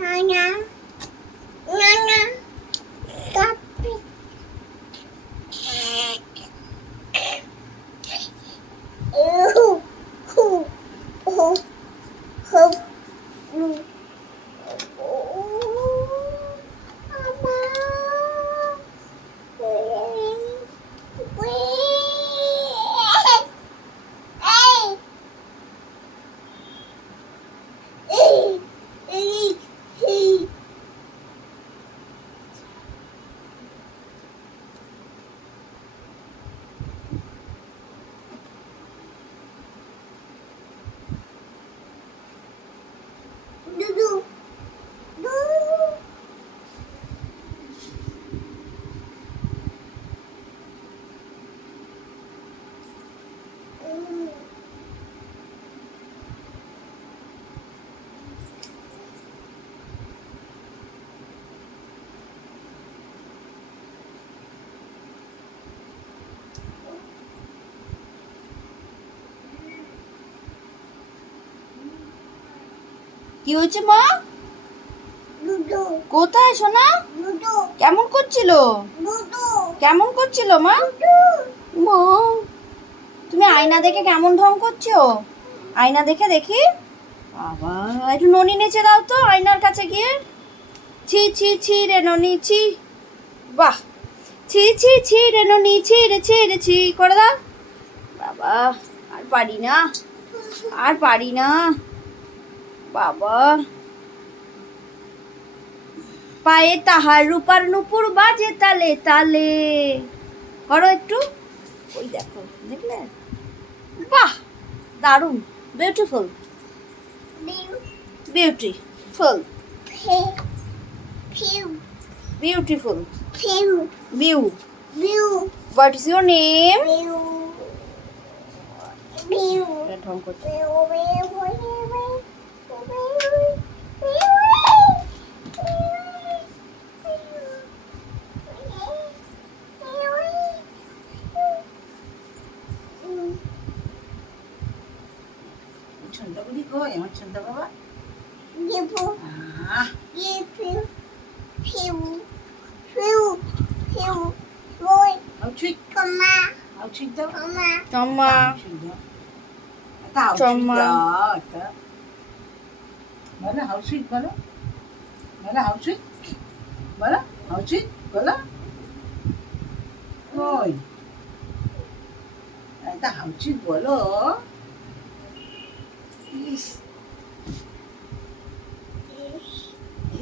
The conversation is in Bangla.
Nana. Nana. Tapi. Oh. Oh. Oh. Oh. কি হয়েছে মা? কোথায় সোনা? কেমন করছিল? কেমন করছিল মা? মা তুমি আয়না দেখে কেমন ঢং করছো? আয়না দেখে দেখি। বাবা একটু ননি নেচে দাও তো আয়নার কাছে গিয়ে। ছি ছি ছি রে ননি ছি। বাহ ছি ছি ছি রে ননি ছি রে ছি রে ছি করে দাও। বাবা আর পারি না, আর পারি না বাবা। পায়ে তাহার রূপার নুপুর বাজে তালে তালে। করো একটু। ওই দেখো দেখলে? বাহ দারুণ, বিউটিফুল বিউটিফুল বিউটিফুল বিউ। What is your name? ঢং করছে। ছন্দগুলি কই আমার ছন্দ বাবা? চম্মা চম্মা বলো হাউ সুইট বলো, বলো হাউ সুইট, বলো হাউ সুইট বলো। কই এটা হাউ সুইট বলো। ইস